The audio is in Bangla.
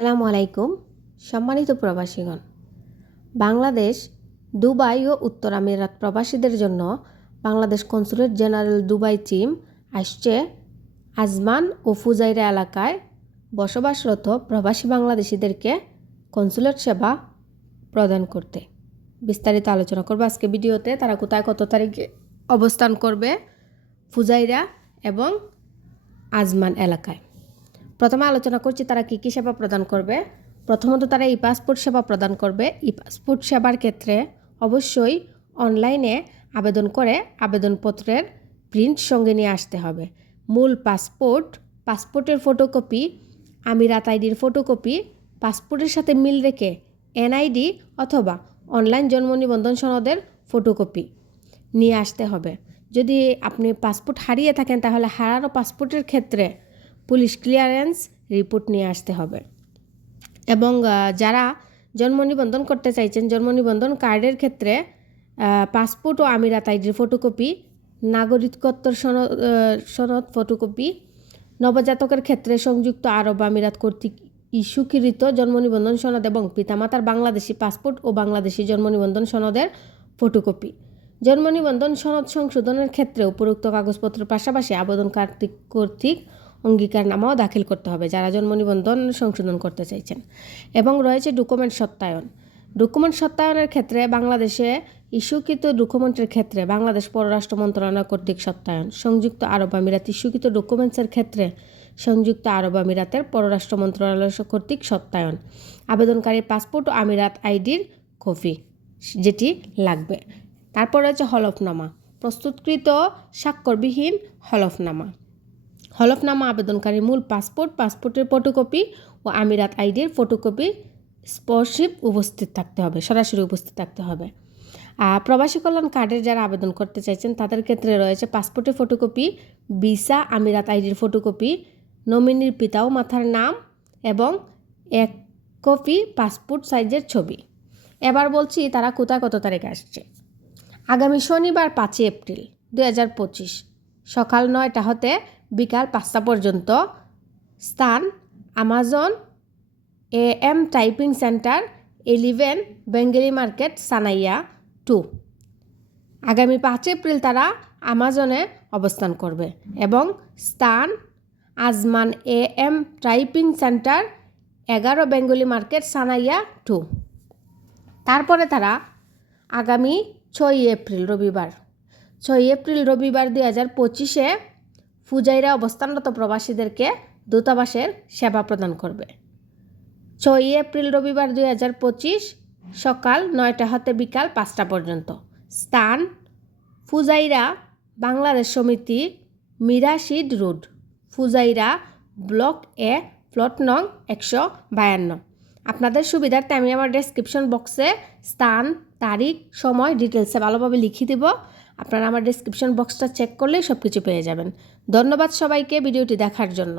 আসসালামু আলাইকুম, সম্মানিত প্রবাসীগণ। বাংলাদেশ, দুবাই ও উত্তর আমিরাত প্রবাসীদের জন্য Bangladesh consulate general Dubai team আসছে আজমান ও ফুজাইরা এলাকায় বসবাসরত প্রবাসী বাংলাদেশিদেরকে কনসুলেট সেবা প্রদান করতে। বিস্তারিত আলোচনা করব আজকে ভিডিওতে, তারা কোথায়, কত তারিখে অবস্থান করবে ফুজাইরা এবং আজমান এলাকায়। প্রথমে আলোচনা করছি তারা কী কী সেবা প্রদান করবে। প্রথমত তারা ই পাসপোর্ট সেবা প্রদান করবে। ই পাসপোর্ট সেবার ক্ষেত্রে অবশ্যই অনলাইনে আবেদন করে আবেদনপত্রের প্রিন্ট সঙ্গে নিয়ে আসতে হবে। মূল পাসপোর্ট, পাসপোর্টের ফটোকপি, আমিরাত আইডির ফটোকপি, পাসপোর্টের সাথে মিল রেখে এনআইডি অথবা অনলাইন জন্ম নিবন্ধন সনদের ফটোকপি নিয়ে আসতে হবে। যদি আপনি পাসপোর্ট হারিয়ে থাকেন তাহলে হারানো পাসপোর্টের ক্ষেত্রে পুলিশ ক্লিয়ারেন্স রিপোর্ট নিয়ে আসতে হবে। এবং যারা জন্ম নিবন্ধন করতে চাইছেন, জন্ম নিবন্ধন কার্ডের ক্ষেত্রে পাসপোর্ট ও আমিরাত আইডির ফটোকপি, নাগরিকত্বর সনদ সনদ ফটোকপি, নবজাতকের ক্ষেত্রে সংযুক্ত আরব আমিরাত কর্তৃক ইস্যুকৃত জন্ম নিবন্ধন সনদ এবং পিতামাতার বাংলাদেশি পাসপোর্ট ও বাংলাদেশি জন্ম নিবন্ধন সনদের ফটোকপি। জন্ম নিবন্ধন সনদ সংশোধনের ক্ষেত্রে উপরোক্ত কাগজপত্রের পাশাপাশি আবেদন কর্তৃক অঙ্গীকারনামাও দাখিল করতে হবে, যারা জন্ম নিবন্ধন সংশোধন করতে চাইছেন। এবং রয়েছে ডকুমেন্ট সত্যায়ন। ডকুমেন্ট সত্যায়নের ক্ষেত্রে বাংলাদেশে ইস্যুকৃত ডকুমেন্টের ক্ষেত্রে বাংলাদেশ পররাষ্ট্র মন্ত্রণালয় কর্তৃক সত্যায়ন। সংযুক্ত আরব আমিরাত ইস্যুকৃত ডকুমেন্টসের ক্ষেত্রে সংযুক্ত আরব আমিরাতের পররাষ্ট্র মন্ত্রণালয় কর্তৃক সত্যায়ন। আবেদনকারীর পাসপোর্ট ও আমিরাত আইডির কপি, যেটি লাগবে। তারপর রয়েছে হলফনামা। প্রস্তুতকৃত স্বাক্ষরবিহীন হলফনামা। হলফনামা আবেদনকারীর মূল পাসপোর্ট, পাসপোর্টের ফটোকপি ও আমিরাত আইডির ফটোকপি স্পর্শিপ উপস্থিত থাকতে হবে, সরাসরি উপস্থিত থাকতে হবে। প্রবাসী কল্যাণ কার্ডের যারা আবেদন করতে চাইছেন, তাদের ক্ষেত্রে রয়েছে পাসপোর্টের ফটোকপি ভিসা আমিরাত আইডির ফটোকপি নমিনির পিতা ও মাথার নাম এবং এক কপি পাসপোর্ট সাইজের ছবি। এবার বলছি তারা কোথায়, কত তারিখে আসছে। আগামী শনিবার পাঁচই এপ্রিল দু হাজার পঁচিশ সকাল নয়টা হতে বিকাল পাঁচটা পর্যন্ত। স্থান, Ajman, A M typing centre eleven Bengali market, Sanaiya two. আগামী পাঁচ এপ্রিল তারা আমাজনে অবস্থান করবে এবং স্থান, Ajman, A M typing centre, এগারো বেঙ্গলি মার্কেট, সানাইয়া টু। তারপরে তারা আগামী ছয়ই এপ্রিল রবিবার। ছয় এপ্রিল রবিবার দুই হাজার পঁচিশে ফুজাইরা অবস্থানরত প্রবাসীদেরকে দূতাবাসের সেবা প্রদান করবে। ছয়ই এপ্রিল রবিবার দুই হাজার পঁচিশ সকাল নয়টা হতে বিকাল পাঁচটা পর্যন্ত। স্থান ফুজাইরা বাংলাদেশ সমিতি Mirashid road. Fujairah block A, plot নং একশো বায়ান্ন। আপনাদের সুবিধার্থে আমি আমার ডেসক্রিপশন বক্সে স্থান, তারিখ, সময় ডিটেলসে ভালোভাবে লিখে দেব। আপনারা আমার ডেসক্রিপশন বক্সটা চেক করলেই সব কিছু পেয়ে যাবেন। ধন্যবাদ সবাইকে ভিডিওটি দেখার জন্য।